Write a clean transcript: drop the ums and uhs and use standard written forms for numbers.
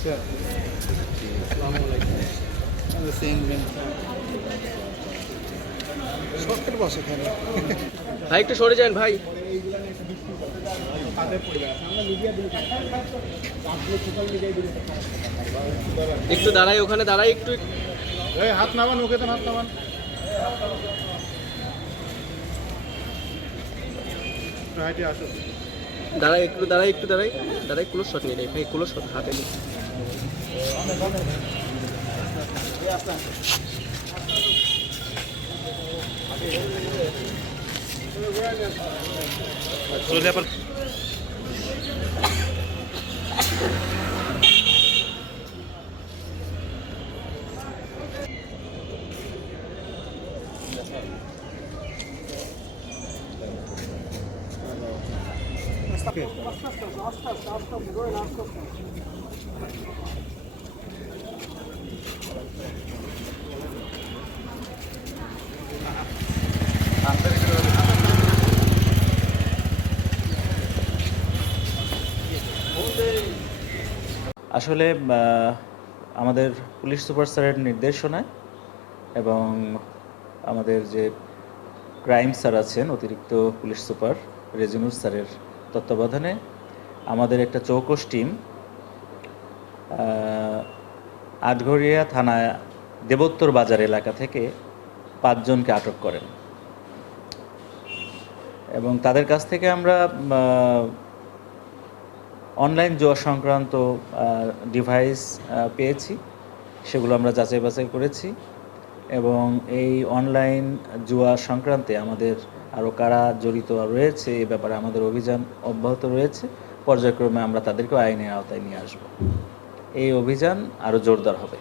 আচ্ছা, আসসালামু আলাইকুম। শখের বসে এখানে ভাই একটু সরে যান ভাই। একটু দাঁড়াই, ওখানে দাঁড়াই একটু। হাত নামান, মুখে তো হাত নামান। হাইটে আসো। দাঁড়াই একটু, দাঁড়াই একটু, দাঁড়াই দাঁড়াই। ক্লোজ শট নিয়ে নেই ভাই, ক্লোজ শট হাতে নিই। আসলে আমাদের পুলিশ সুপার স্যারের নির্দেশনায় এবং আমাদের যে ক্রাইম স্যার আছেন অতিরিক্ত পুলিশ সুপার রেজিনুর স্যারের তত্ত্বাবধানে আমাদের একটা চৌকস টিম আটঘরিয়া থানা দেবোত্তর বাজার এলাকা থেকে 5 জনকে আটক করেন এবং তাদের কাছ থেকে আমরা অনলাইন জুয়া সংক্রান্ত ডিভাইস পেয়েছি, সেগুলো আমরা যাচাই বাছাই করেছি এবং এই অনলাইন জুয়া সংক্রান্তে আমাদের আরও কারা জড়িত রয়েছে এ ব্যাপারে আমাদের অভিযান অব্যাহত রয়েছে। পর্যায়ক্রমে আমরা তাদেরকেও আইনের আওতায় নিয়ে আসব। এই অভিযান আরও জোরদার হবে।